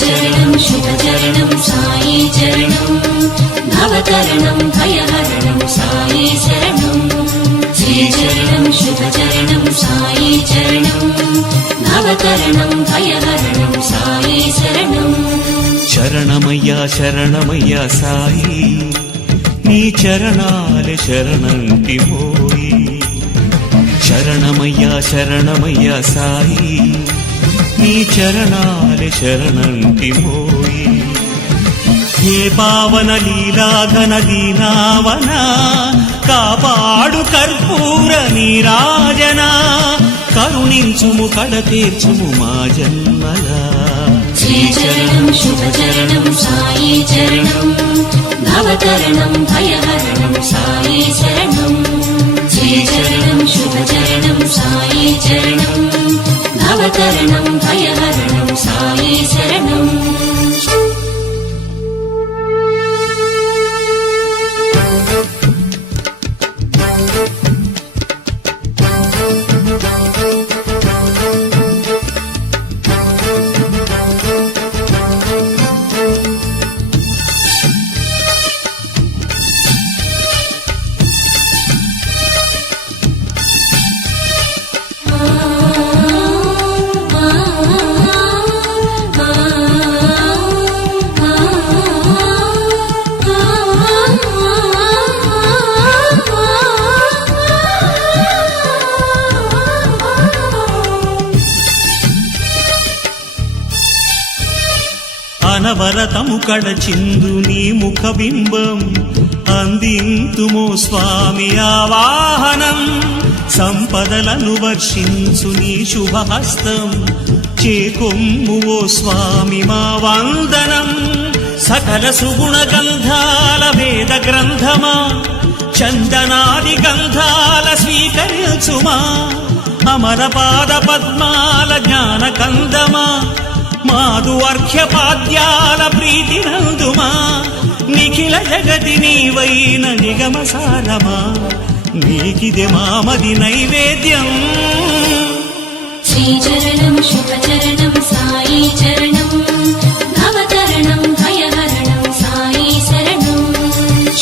चरणं शुभचरणं साई चरणं भवतरणं भयहरणं साई शरणं श्रीचरणं शुभचरणं साई चरणं भवतरणं भयहरणं साई शरणं शरणमय्या शरणमय्या साई नी चरणाले शरणंटिमोई शरणमय्या शरणमय्या साई नी चरणाले शरणंटिमोई हे पावन लीला घन दीनावना कापाडु कर्पूर नीराजना करुणिंचुमु कड़तीर्चुमु मा जन्मला श्रीचरणं शुभचरणं साई चरणं भवतरणं भयहरणं साई शरणं श्रीचरणं शुभचरणं साई चरणं भवतरणं भयहरणं साई शरणं అనవరతము కడచిందు నీ ముఖబింబం అందింతుమో స్వామి ఆవాహనం సంపదలను వర్షించు నీ శుభహస్తం చేకొమ్ము ఓ స్వామి మా వందనం సకల సుగుణ గంధాల వేద గ్రంథమా చందనాది గంధాల స్వీకరించుమా అమర పాద పద్మాల జ్ఞాన కందమా మాధు అర్ఘ్యపాద్యాల ప్రీతి నందుమా నిఖిల జగతి నీవైన నిగమ సారమా నీకిదే మామది నైవేద్యం श्रीचरणं शुभचरणं साई चरणं भवतरणं भयहरणं साई शरणं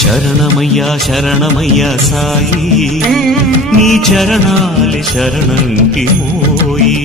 శరణమయ్యా శరణమయ్యా సాయి నీ చరణాలి శరణంకి మోయి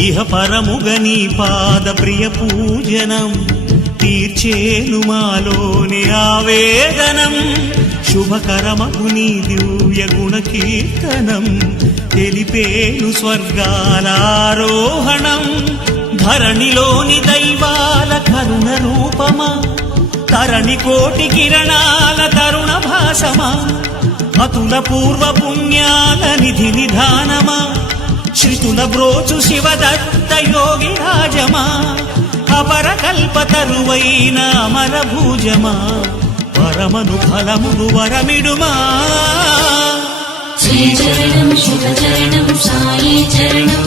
ఇహ పరముగ నీ పాద ప్రియ పూజనం తీర్చేను మాలోని ఆవేదనం శుభకరమగు నీ దివ్య గుణ కీర్తనం తెలిపేను స్వర్గాలారోహణం ధరణిలోని దైవాల కరుణ రూపమా తరణి కోటి కిరణాల తరుణ భాసమా అతుల పూర్వ పుణ్యాల నిధి నిధానమా శ్రుతుల బ్రోచు శివదత్త యోగి రాజమా అపర కల్పతరువైన అమర భూజమా పరమను ఫలమును వరమిడుమా శ్రీచరణం శుభచరణం సాయి చరణం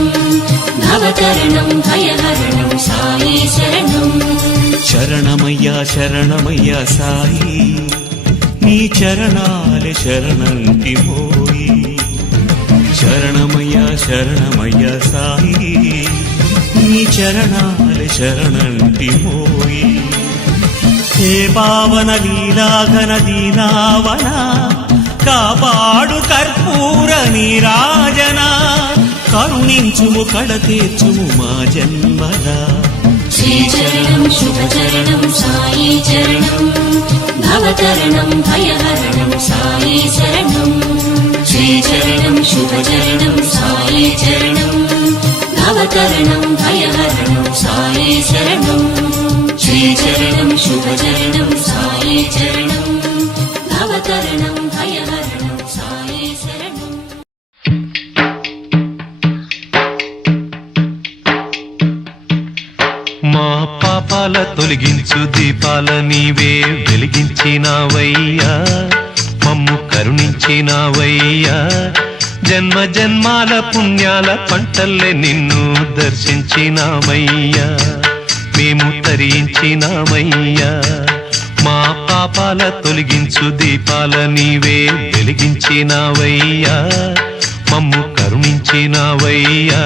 భవతరణం భయహరణం సాయి శరణం శరణమయ్యా శరణమయ్యా సాయి నీ చరణాలే శరణంటి మోయి శరణమయ్యా శరణమయ్యా సాయి నీ చరణాలే శరణంటి మోయి హే పావన లీలాఘన దీనావన కాపాడు కర్పూర నీరాజన కరుణించుము కడతీర్చుము మా జన్మలా శ్రీచరణం శుభచరణం సాయి చరణం భవతరణం భయహరణం సాయి శరణం శ్రీచరణం శుభచరణం సాయి చరణం భవతరణం భయహరణం సాయి శరణం శ్రీచరణం శుభచరణం సాయి చరణం భవతరణం భయహరణం సాయి శరణం మా పాపాల తొలగించు దీపాల నీవే వెలిగించినావయ్యా మమ్ము కరుణించినావయ్యా జన్మ జన్మాల పుణ్యాల పంటల్లే నిన్ను దర్శించినామయ్యా మేము తరించినామయ్యా మా పాపాల తొలగించు దీపాల నీవే వెలిగించినావయ్యా మమ్ము కరుణించినావయ్యా